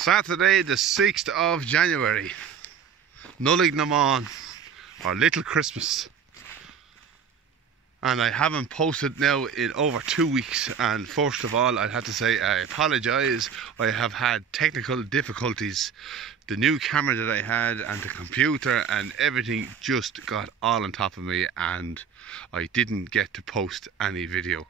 Saturday the 6th of January, Nullig Naman, or Little Christmas, and I haven't posted now in over 2 weeks. And first of all, I'd have to say I apologise. I have had technical difficulties. The new camera that I had and the computer and everything just got all on top of me, and I didn't get to post any video.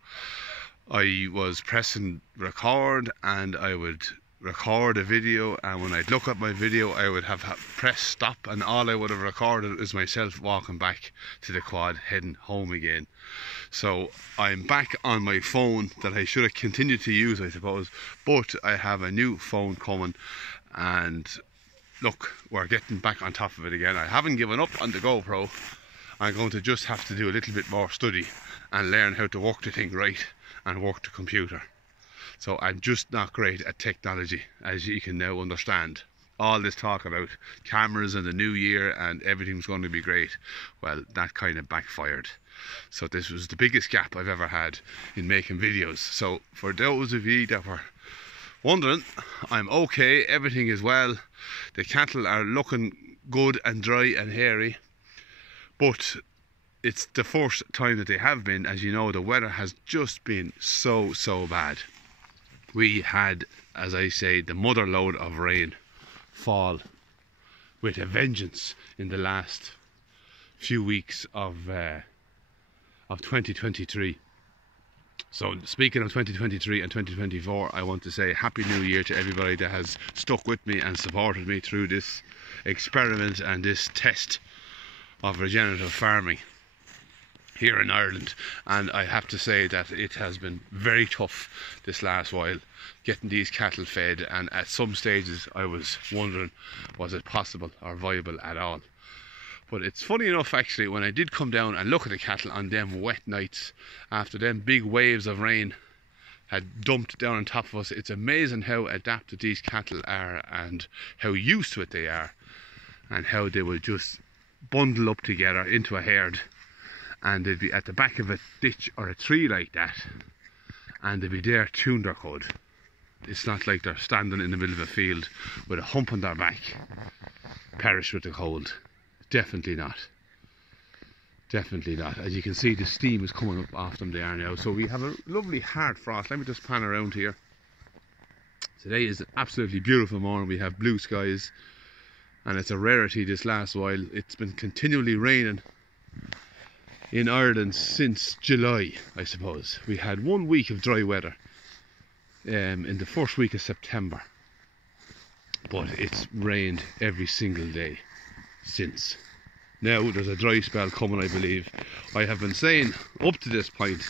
I was pressing record and I would record a video, and when I'd look at my video I would have pressed stop, and all I would have recorded is myself walking back to the quad heading home again. So I'm back on my phone that I should have continued to use, I suppose, but I have a new phone coming, and look, we're getting back on top of it again. I haven't given up on the GoPro. I'm going to just have to do a little bit more study and learn how to work the thing right and work the computer. So I'm just not great at technology, as you can now understand. All this talk about cameras and the new year and everything's going to be great, well, that kind of backfired. So this was the biggest gap I've ever had in making videos. So for those of you that were wondering, I'm okay, everything is well. The cattle are looking good and dry and hairy, but it's the first time that they have been. As you know, the weather has just been so bad. We had, as I say, the mother load of rain fall with a vengeance in the last few weeks of 2023. So speaking of 2023 and 2024, I want to say Happy New Year to everybody that has stuck with me and supported me through this experiment and this test of regenerative farming here in Ireland. And I have to say that it has been very tough this last while getting these cattle fed, and at some stages I was wondering, was it possible or viable at all? But it's funny enough, actually, when I did come down and look at the cattle on them wet nights after them big waves of rain had dumped down on top of us, it's amazing how adapted these cattle are and how used to it they are, and how they will just bundle up together into a herd, and they'd be at the back of a ditch or a tree like that, and they'd be there chewing their cud. It's not like they're standing in the middle of a field with a hump on their back, perish with the cold. Definitely not. Definitely not. As you can see, the steam is coming up off them there now. So we have a lovely hard frost. Let me just pan around here. Today is an absolutely beautiful morning. We have blue skies, and it's a rarity this last while. It's been continually raining in Ireland since July, I suppose. We had 1 week of dry weather in the first week of September, but it's rained every single day since. Now there's a dry spell coming, I believe. I have been saying up to this point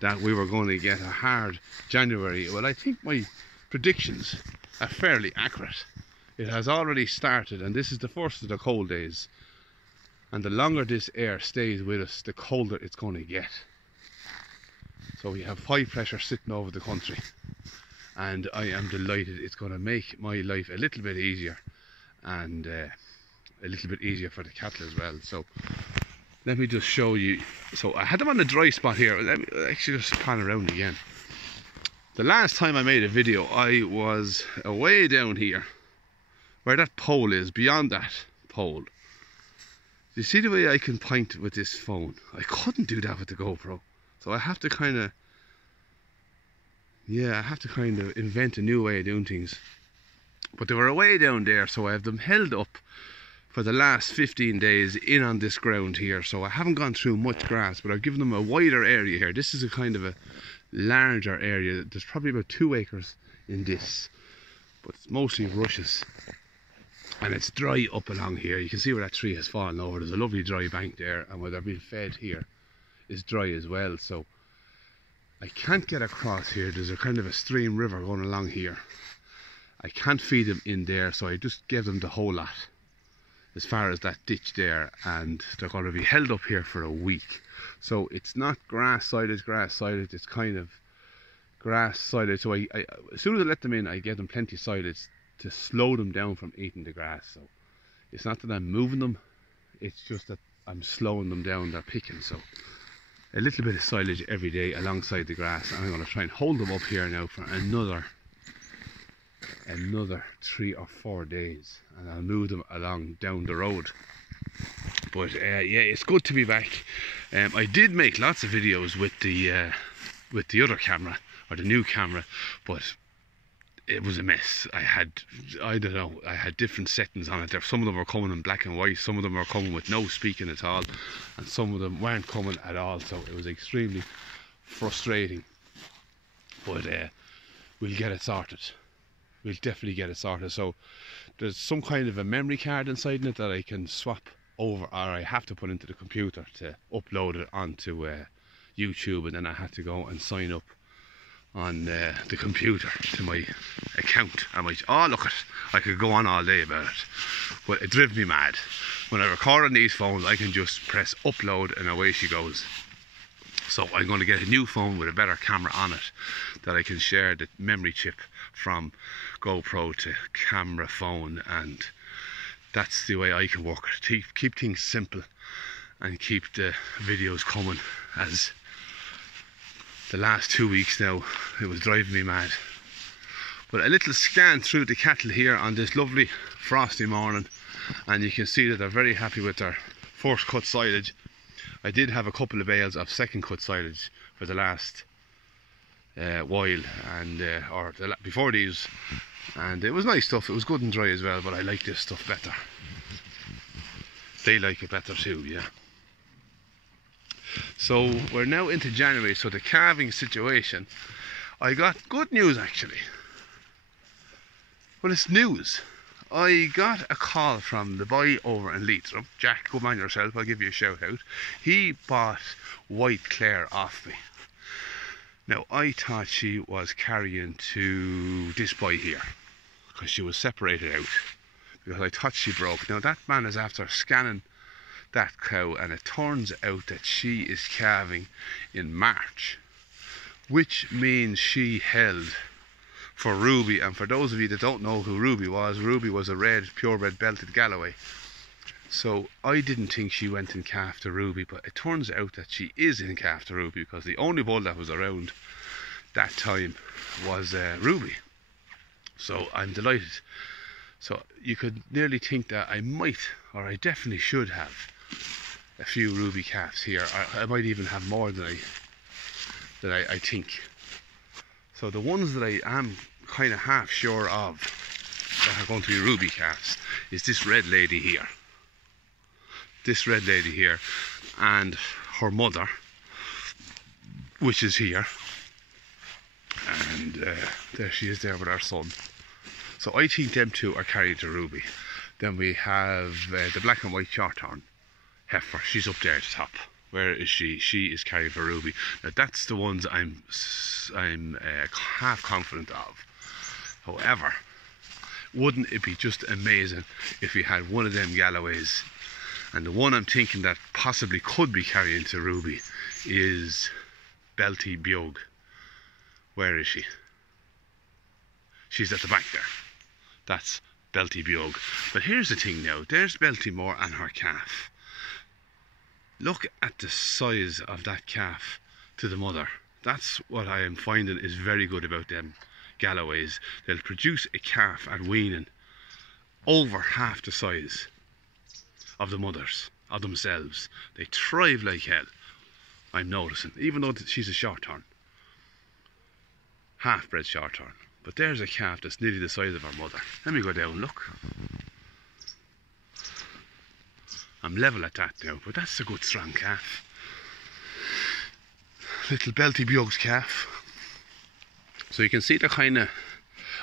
that we were going to get a hard January. Well, I think my predictions are fairly accurate. It has already started, and this is the first of the cold days. And the longer this air stays with us, the colder it's going to get. So we have high pressure sitting over the country, and I am delighted. It's going to make my life a little bit easier, and a little bit easier for the cattle as well. So let me just show you. So I had them on a dry spot here. Let me actually just pan around again. The last time I made a video, I was away down here where that pole is. Beyond that pole, you see the way I can point with this phone? I couldn't do that with the GoPro, so I have to kind of invent a new way of doing things. But they were away down there, so I have them held up for the last 15 days in on this ground here. So I haven't gone through much grass, but I've given them a wider area here. This is a kind of a larger area. There's probably about 2 acres in this, but it's mostly rushes. And it's dry up along here. You can see where that tree has fallen over. There's a lovely dry bank there, and where they're being fed here is dry as well. So I can't get across here. There's a kind of a stream river going along here. I can't feed them in there, so I just gave them the whole lot as far as that ditch there, and they're going to be held up here for a week. So it's not grass silage, it's kind of grass silage. So I as soon as I let them in, I give them plenty of silage to slow them down from eating the grass. So it's not that I'm moving them, it's just that I'm slowing them down. They're picking, so a little bit of silage every day alongside the grass, and I'm going to try and hold them up here now for another another 3 or 4 days, and I'll move them along down the road. But yeah, it's good to be back. I did make lots of videos with the other camera, or the new camera, but it was a mess. I had different settings on it there. Some of them were coming in black and white, some of them were coming with no speaking at all, and some of them weren't coming at all, so it was extremely frustrating. But we'll get it sorted. We'll definitely get it sorted. So there's some kind of a memory card inside it that I can swap over, or I have to put into the computer to upload it onto YouTube, and then I had to go and sign up on the computer to my account. Look at, I could go on all day about it, but it drove me mad. When I record on these phones, I can just press upload and away she goes. So I'm going to get a new phone with a better camera on it, that I can share the memory chip from GoPro to camera phone, and that's the way I can work it. Keep things simple and keep the videos coming, as the last 2 weeks now it was driving me mad. But a little scan through the cattle here on this lovely frosty morning, and you can see that they're very happy with their first cut silage. I did have a couple of bales of second cut silage for the last while, and before these, and it was nice stuff. It was good and dry as well, but I like this stuff better. They like it better too, yeah. So we're now into January, so the calving situation, I got good news actually. Well, it's news. I got a call from the boy over in Leitrim, Jack, good man yourself, I'll give you a shout out. He bought White Clare off me. Now I thought she was carrying to this boy here, because she was separated out, because I thought she broke. Now that man is after scanning that cow, and it turns out that she is calving in March, which means she held for Ruby. And for those of you that don't know who Ruby was a red purebred belted Galloway. So I didn't think she went in calf to Ruby, but it turns out that she is in calf to Ruby, because the only bull that was around that time was Ruby. So I'm delighted. So you could nearly think that I might, or I definitely should have, a few Ruby calves here. I might even have more than I think. So the ones that I am kind of half sure of that are going to be Ruby calves is this red lady here. This red lady here, and her mother, which is here. And there she is there with her son. So I think them two are carried to Ruby. Then we have the black and white shorthorn heifer. She's up there at the top. Where is she? She is carried for Ruby. Now that's the ones I'm half confident of. However, wouldn't it be just amazing if we had one of them Galloways? And the one I'm thinking that possibly could be carrying to Ruby is Belty Bjog. Where is she? She's at the back there. That's Belty Bjog. But here's the thing now. There's Belty Moore and her calf. Look at the size of that calf to the mother. That's what I am finding is very good about them Galloways. They'll produce a calf at weaning over half the size of the mothers, of themselves. They thrive like hell, I'm noticing, even though she's a shorthorn. Half-bred shorthorn. But there's a calf that's nearly the size of her mother. Let me go down, look. I'm level at that now, but that's a good strong calf. Little Belty Bjug's calf. So you can see they're kind of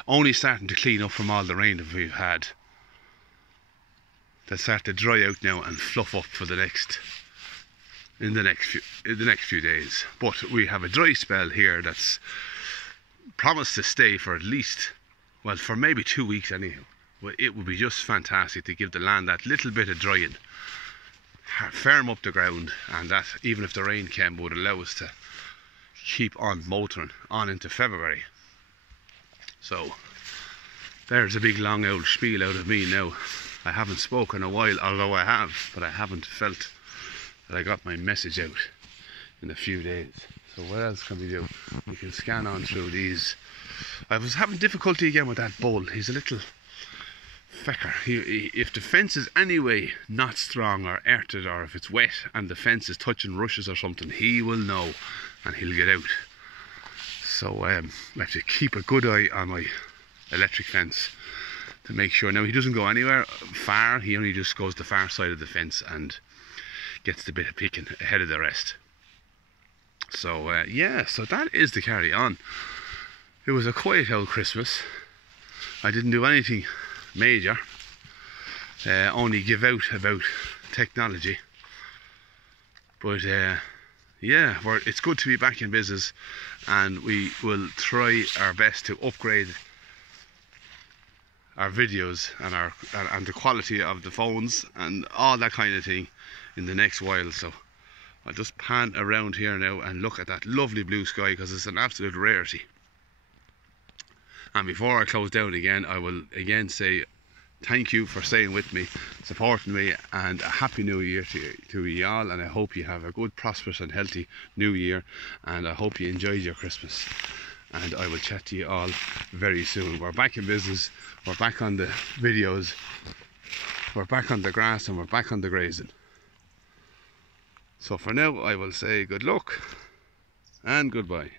only starting to clean up from all the rain that we've had. They'll start to dry out now and fluff up for the next few days. But we have a dry spell here that's promised to stay for at least, well, for maybe 2 weeks anyhow. Well, it would be just fantastic to give the land that little bit of drying, firm up the ground, and that even if the rain came would allow us to keep on motoring on into February. So there's a big long old spiel out of me now. I haven't spoken a while, although I have, but I haven't felt that I got my message out in a few days. So what else can we do? We can scan on through these I was having difficulty again with that bull. He's a little fecker. If the fence is anyway not strong or earthed, or if it's wet and the fence is touching rushes or something, he will know and he'll get out. So I have to keep a good eye on my electric fence to make sure. Now, he doesn't go anywhere far, he only just goes the far side of the fence and gets the bit of picking ahead of the rest. So yeah, so that is the carry on. It was a quiet old Christmas. I didn't do anything major, only give out about technology. But yeah, it's good to be back in business, and we will try our best to upgrade our videos and the quality of the phones and all that kind of thing in the next while. So I'll just pan around here now and look at that lovely blue sky, because it's an absolute rarity. And before I close down again, I will again say thank you for staying with me, supporting me, and a happy new year to you all. And I hope you have a good, prosperous and healthy new year, and I hope you enjoyed your Christmas. And I will chat to you all very soon. We're back in business, we're back on the videos, we're back on the grass, and we're back on the grazing. So for now, I will say good luck and goodbye.